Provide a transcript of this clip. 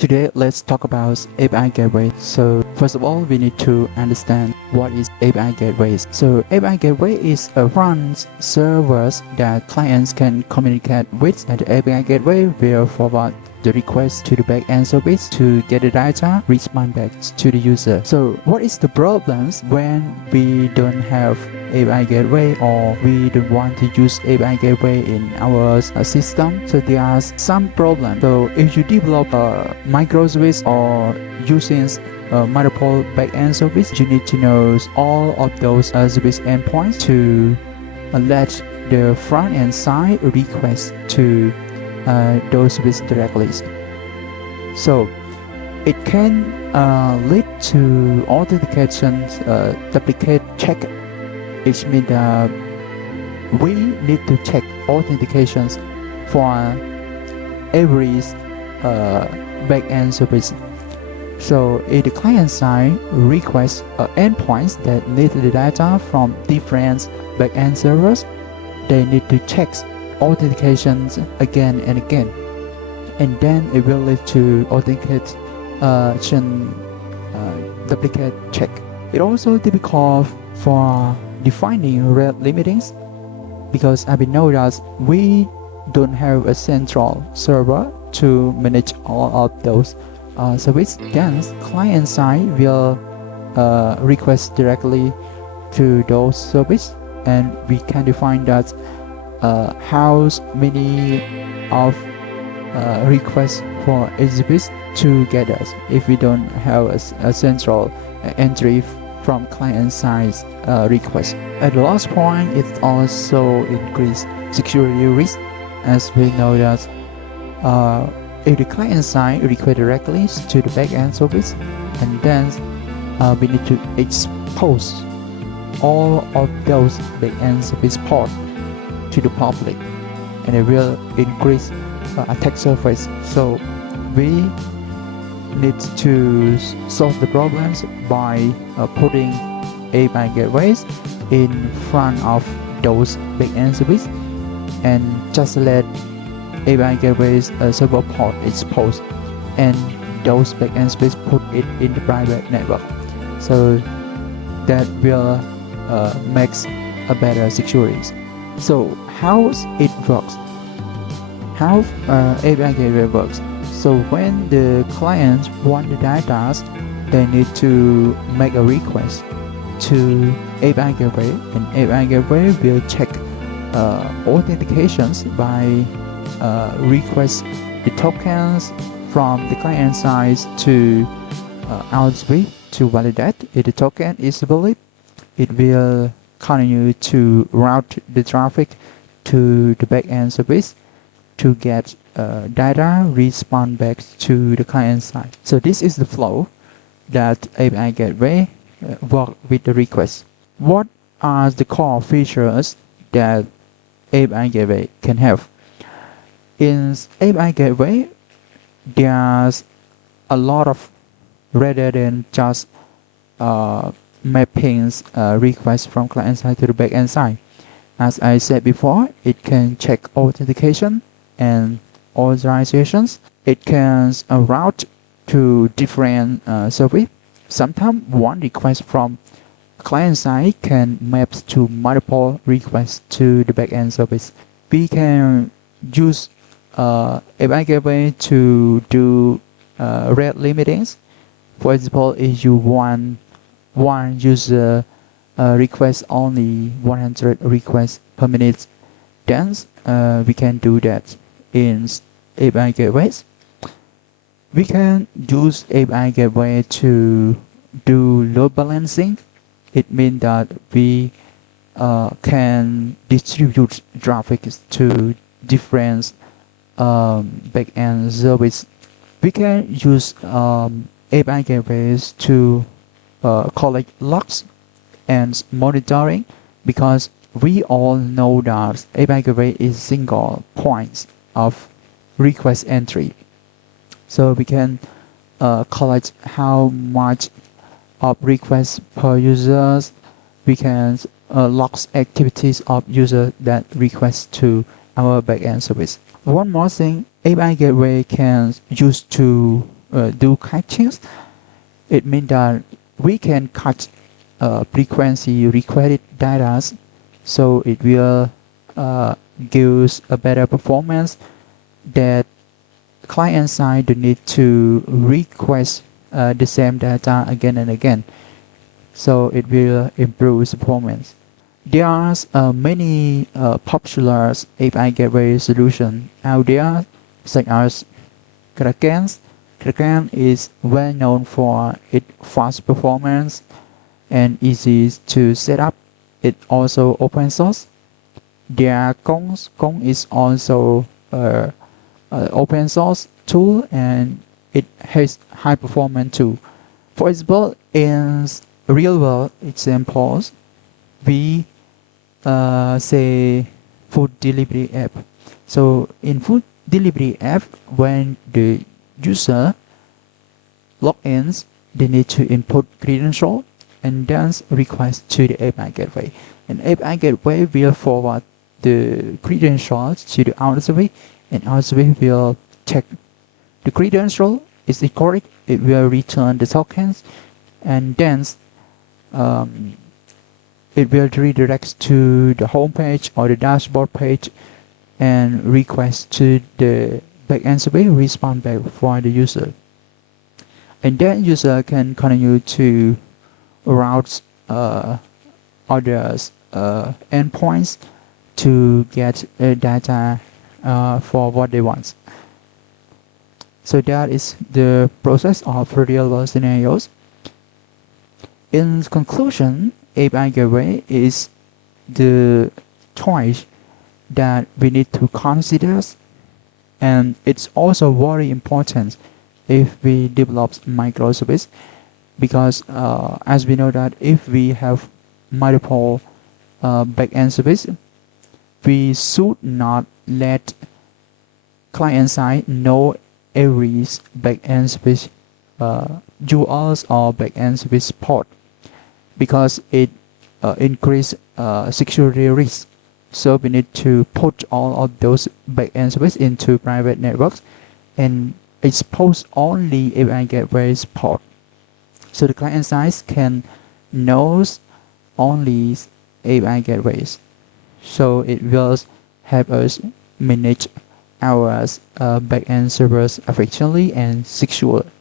Today, let's talk about API Gateway. So, first of all, we need to understand what is API Gateways. So, API Gateway is a front servers that clients can communicate with, and the API Gateway will forward the request to the backend service to get the data respond back to the user. So, what is the problems when we don't have API Gateway or we don't want to use API Gateway in our system? So there are some problems. So if you develop a microservice or using multiple backend service, you need to know all of those service endpoints to let the front end side request to those services directly. So it can lead to authentication duplicate check. It means we need to check authentications for every backend service. So if the client side requests endpoints that need the data from different backend servers, they need to check authentications again and again, and then it will lead to authentication duplicate check. It also difficult for defining rate limitings because we know that we don't have a central server to manage all of those services. Then client side will request directly to those services, and we can define that how many of requests for each service to get us if we don't have a central entry from client side request. At the last point, it also increase security risk, as we know that if the client side request directly to the backend service, and then we need to expose all of those backend service ports to the public, and it will increase attack surface. So we need to solve the problems by putting API gateways in front of those backend service, and just let API gateways server port exposed, and those backend service put it in the private network. So that will make a better security. So how it works? How API gateway works? So when the clients want the data, they need to make a request to API gateway, and API gateway will check authentications by request the tokens from the client side to our service to validate. If the token is valid, it will continue to route the traffic to the backend service to get data respond back to the client side. So this is the flow that API Gateway work with the request. What are the core features that API Gateway can have? In API Gateway, there's a lot of, rather than just mappings requests from client side to the backend side. As I said before, it can check authentication and authorizations. It can route to different service. Sometimes one request from client side can map to multiple requests to the backend service. We can use API Gateway to do rate limitings. For example, if you want one user request only 100 requests per minute, then we can do that in API Gateways. We can use API Gateway to do load balancing. It means that we can distribute traffic to different backend service. We can use API Gateways to collect logs and monitoring, because we all know that API Gateway is single point of request entry. So we can collect how much of requests per users. We can log activities of user that request to our backend service. One more thing, API Gateway can use to do caching. It means that we can catch frequency requested data, so it will gives a better performance that client side don't need to request the same data again and again. So it will improve performance. There are many popular API gateway solutions out there, such as Kraken. Kraken is well known for its fast performance and easy to set up. It also open source. There are Kong. Kong is also open source tool and it has high performance too. For example, in real world examples, we say food delivery app. So in food delivery app, when the user logins, they need to input credential and then request to the API gateway. And API gateway will forward the credentials to the outer service, and outer service will check the credential. Is it correct? It will return the tokens, and then it will redirect to the home page or the dashboard page and request to the backend service respond back for the user. And then user can continue to route other endpoints to get data for what they want. So that is the process of real-world scenarios. In conclusion, API Gateway is the choice that we need to consider, and it's also very important if we develop microservice, because as we know that if we have multiple backend service, we should not let client side know every backend service URLs or backend service port, because it increase security risk. So we need to put all of those backend service into private networks and expose only API gateways port, so the client side can knows only API gateways. So it will help us manage our backend servers efficiently and secure.